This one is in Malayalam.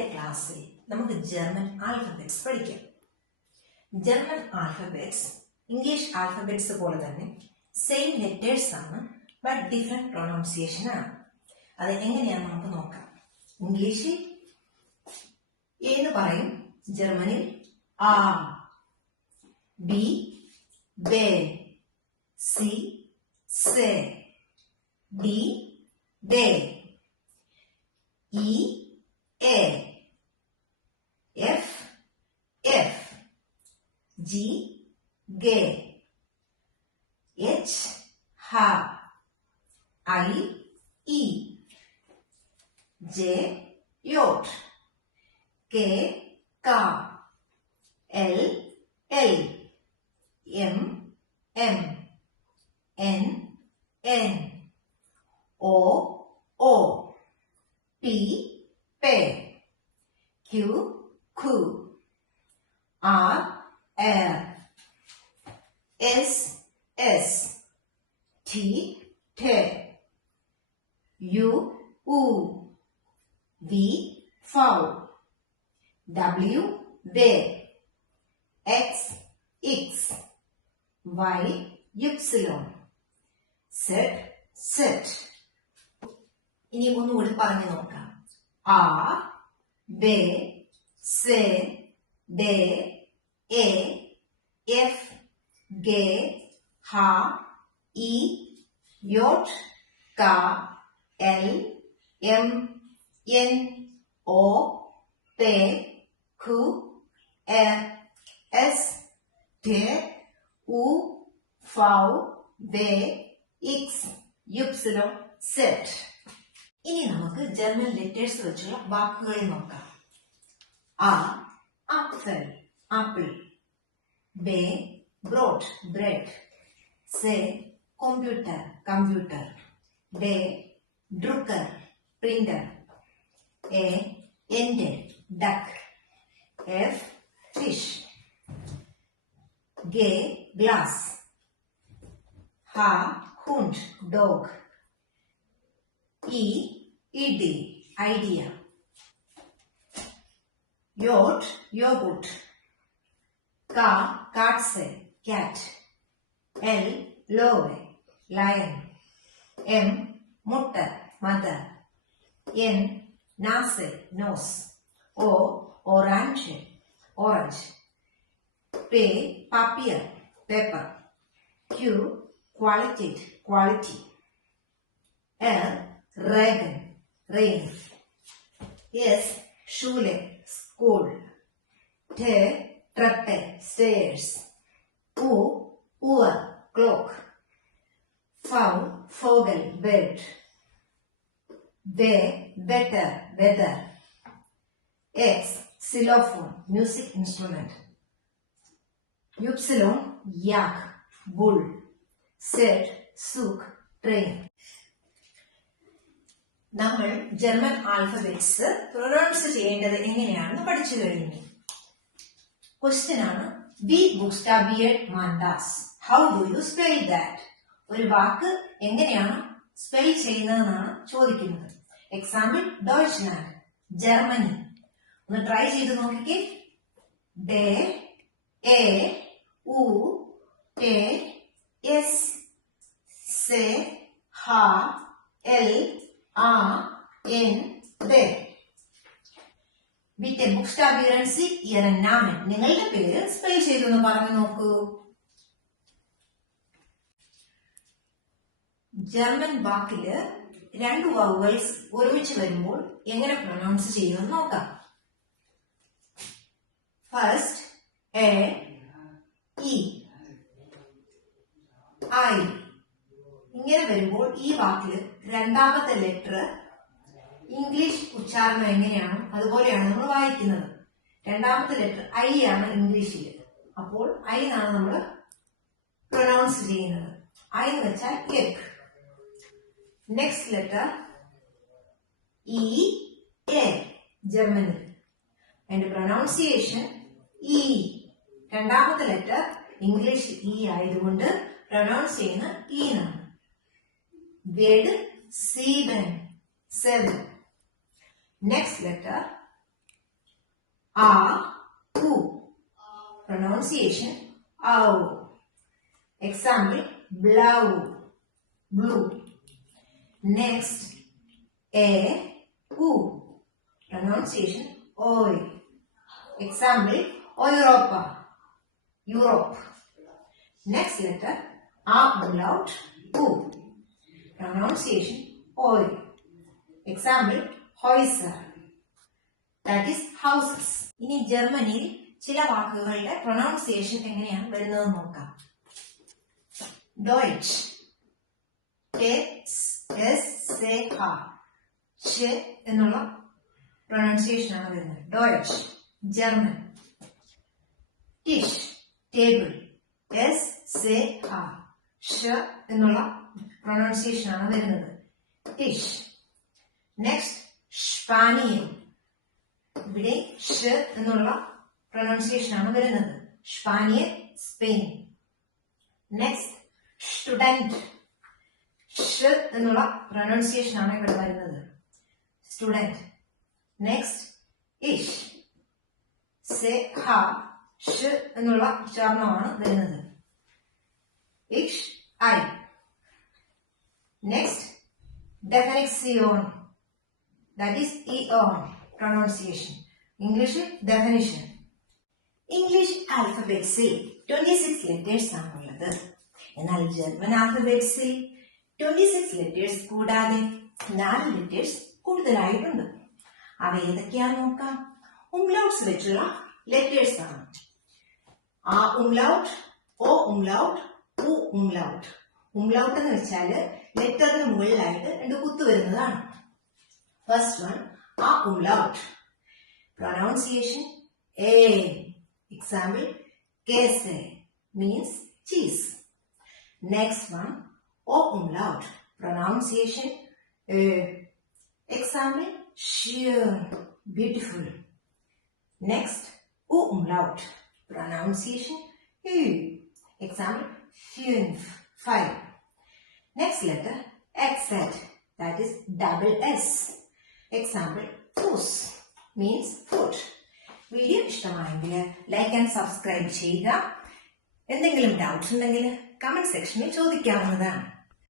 ക്ലാസ്സിൽ നമുക്ക് ജർമ്മൻ ആൽഫബറ്റ്സ് പഠിക്കാം. ജർമ്മൻ ആൽഫബറ്റ്സ് ഇംഗ്ലീഷ് ആൽഫബറ്റ്സ് പോലെ തന്നെ സെയിം ലെറ്റേഴ്സ് ആണ്, ബട്ട് ഡിഫറെന്റ് പ്രൊണൗൺസിയേഷൻ ആണ്. അത് എങ്ങനെയാണെന്ന് നമുക്ക് നോക്കാം. ഇംഗ്ലീഷിൽ എന്ന് പറയും, ജർമ്മനിൽ ആ, ബി ബേ, സി സേ, ഡി ഡേ, ഇ എ, എഫ് എഫ്, ജി ഗേ, എച്ച് ഹ, ഐ ഇ, ജെ യോട്ട്, കെ കാ, എൽ എൽ, എം എം, എൻ എൻ, ഒ ഓ, പി പേ, ക്യു ഖു, ആർ എർ, എസ് എസ്, ടി ഠേ, യു ഉ, വി ഫൗ, ഡബ്ല്യു വേ, എക്സ് ഇക്സ്, വൈ യുപ്സിലോൺ, സെഡ് സെറ്റ്. ഇനി ഒന്നുകൂടി പറഞ്ഞു നോക്കാം. ആ, ബേ, സേ, ഡേ, എ, എഫ്, ഗേ, ഹ, ഇ, യോട്ട്, ക, എൽ, എം, എൻ, ഒ, പേ, ഖു, എർ, എസ്, ഠേ, ഉ, ഫൗ, വേ, ഇക്സ്, യുപ്സിലോൺ, സെറ്റ്. ഇനി നമുക്ക് ജർമ്മൻ ലെറ്റേഴ്സ് വെച്ചുള്ള വാക്കുകൾ നോക്കാം. ആ, ആപ്പിൾ, ആപ്പിൾ. ബേ, ബ്രോഡ്, ബ്രെഡ്. സേ, കമ്പ്യൂട്ടർ, കമ്പ്യൂട്ടർ. ഡേ, ഡ്രുക്കർ, പ്രിന്റർ. എ, എൻഡ്, ഡക്ക്. എഫ്, ഫിഷ്. ഗേ, ഗ്ലാസ്. ഹ, ഹുണ്ട്, ഡോഗ്. ഇ, ഇഡി, ഐഡിയ. യോട്ട്, യോഗurt. ക, കാട്സെ, ക്യാറ്റ്. എൽ, ലോവെ, ലയൺ. എം, മുട്ട, മദർ. എൻ, നാസെ, നോസ്. ഒ, ഓറഞ്ച്, ഓറഞ്ച്. പേ, പാപ്പിയർ, പേപ്പർ. ക്യു, ക്വാളിറ്റേറ്റ്, quality. R, Regen, rain. S, Schule, school. T, Treppe, stairs. U, Uhr, clock. V, Vogel, bird. W, wetter, weather. X, xylophone, music instrument. Y, yak, bull. Z, Zug, train. നമ്മൾ ജർമ്മൻ ആൽഫബറ്റ്സ് പ്രൊനൗൺസ് ചെയ്യേണ്ടത് എങ്ങനെയാണെന്ന് പഠിച്ചു കഴിഞ്ഞു. ക്വസ്റ്റ്യൻ ആണ്, വി ബുക്സ്റ്റാബിയേറ്റ് മാൻ ദാസ്, how do you spell that? ഒരു വാക്ക് എങ്ങനെയാണ് സ്പെൽ ചെയ്യുന്നതെന്നാണ് ചോദിക്കുന്നത്. എക്സാമ്പിൾ, ഡോയ്ച്ച്ലാൻഡ്, ജർമ്മനി. ഒന്ന് ട്രൈ ചെയ്ത് നോക്കിക്കേ. ഡേ, എ, ഉ, ടെ, എസ്, സെ, ഹ, എൽ, A, N, D. Bitte buchstabieren Sie Ihren Namen. നിങ്ങളുടെ പേര് സ്പെൽ ചെയ്തൊന്ന് പറഞ്ഞു നോക്കൂ. ജർമ്മൻ വാക്കില് രണ്ട് വവൽസ് ഒരുമിച്ച് വരുമ്പോൾ എങ്ങനെ പ്രൊനൗൺസ് ചെയ്യുമെന്ന് നോക്കാം. First, A, E, I. ഇങ്ങനെ വരുമ്പോൾ ഈ വാക്കില് രണ്ടാമത്തെ ലെറ്റർ ഇംഗ്ലീഷ് ഉച്ചാരണം എങ്ങനെയാണോ അതുപോലെയാണ് നമ്മൾ വായിക്കുന്നത്. രണ്ടാമത്തെ ലെറ്റർ ഐ ആണ് ഇംഗ്ലീഷിൽ. അപ്പോൾ ഐ എന്നാണ് നമ്മൾ പ്രൊനൗൺസ് ചെയ്യുന്നത്. ഐ എന്ന് വെച്ചാൽ egg. Next letter E, A, Germany. അതിന്റെ പ്രൊനൗൺസിയേഷൻ ഇ. രണ്ടാമത്തെ ലെറ്റർ ഇംഗ്ലീഷ് ഇ ആയതുകൊണ്ട് പ്രൊനൗൺസ് ചെയ്യുന്ന ഇ എന്നാണ്. Word 7. Next letter A, U. Pronunciation ow. Example, blow, blue. Next, A, U. Pronunciation oi. Example, Europa, Europe. Next letter, A umlaut, U. Pronunciation oi. Example, Häuser. That is houses. ഇനി ജർമ്മനിയിൽ ചില വാക്കുകളുടെ പ്രൊനൗൺസിയേഷൻ എങ്ങനെയാണ് വരുന്നത് നോക്കാം. Deutsch, ch എന്നുള്ള പ്രൊനൗൺസിയേഷൻ ആണ് വരുന്നത്. Deutsch, German. Tisch, table, sh എന്നുള്ള പ്രൊനൗൺസിയേഷൻ ആണ് വരുന്നത്. Tisch. നെക്സ്റ്റ്, സ്പാനിയൻ. ഇവിടെ ഷ് എന്നുള്ള പ്രൊനൗൺസിയേഷൻ ആണ് വരുന്നത്. സ്പാനിയൻ, സ്പെയിൻ. നെക്സ്റ്റ്, സ്റ്റുഡന്റ്. ഷ് എന്നുള്ള പ്രൊനൗൺസിയേഷൻ ആണ് ഇവിടെ വരുന്നത്. സ്റ്റുഡന്റ്. നെക്സ്റ്റ്, ഇഷ്. ഷ് എന്നുള്ള ഉച്ചാരണമാണ് വരുന്നത്. ഇഷ്, ഐ. നെക്സ്റ്റ്, ഡെഫിനിക്സിയോൺ. That is eon pronunciation. English definition. English alphabetsil 26 letters ആണുള്ളത്. എന്നാൽ ജർമ്മൻ ആൽഫബറ്റ്സിൽ 26 letters കൂടാതെ 4 letters കൂടുതലായിട്ടുണ്ട്. അവ ഏതൊക്കെയാന്ന് നോക്കാം. ഉംലൗട്ട്സ് വെച്ചുള്ള ലെറ്റേഴ്സ് ആണ്. ആ ഉംലൗട്ട്, ഓ ഉംലൗട്ട്, ഉ ഉംലൗട്ട്. ഉംലൗട്ട് എന്ന് വെച്ചാല് ലെറ്ററിന് മുകളിലായിട്ട് 2 കുത്തു വരുന്നതാണ്. First one, a umlaut. Pronunciation A. Example, Käse means cheese. Next one, O umlaut. Pronunciation A. Example, schön, beautiful. Next, U umlaut. Pronunciation Ü. Example, 5. Next letter, XZ. That is double S. Example, Fuß means foot. Video ഇഷ്ടമായെങ്കിൽ ലൈക്ക് ആൻഡ് സബ്സ്ക്രൈബ് ചെയ്യുക. എന്തെങ്കിലും ഡൗട്ട്സ് ഉണ്ടെങ്കിൽ കമന്റ് സെക്ഷനിൽ ചോദിക്കാവുന്നതാണ്.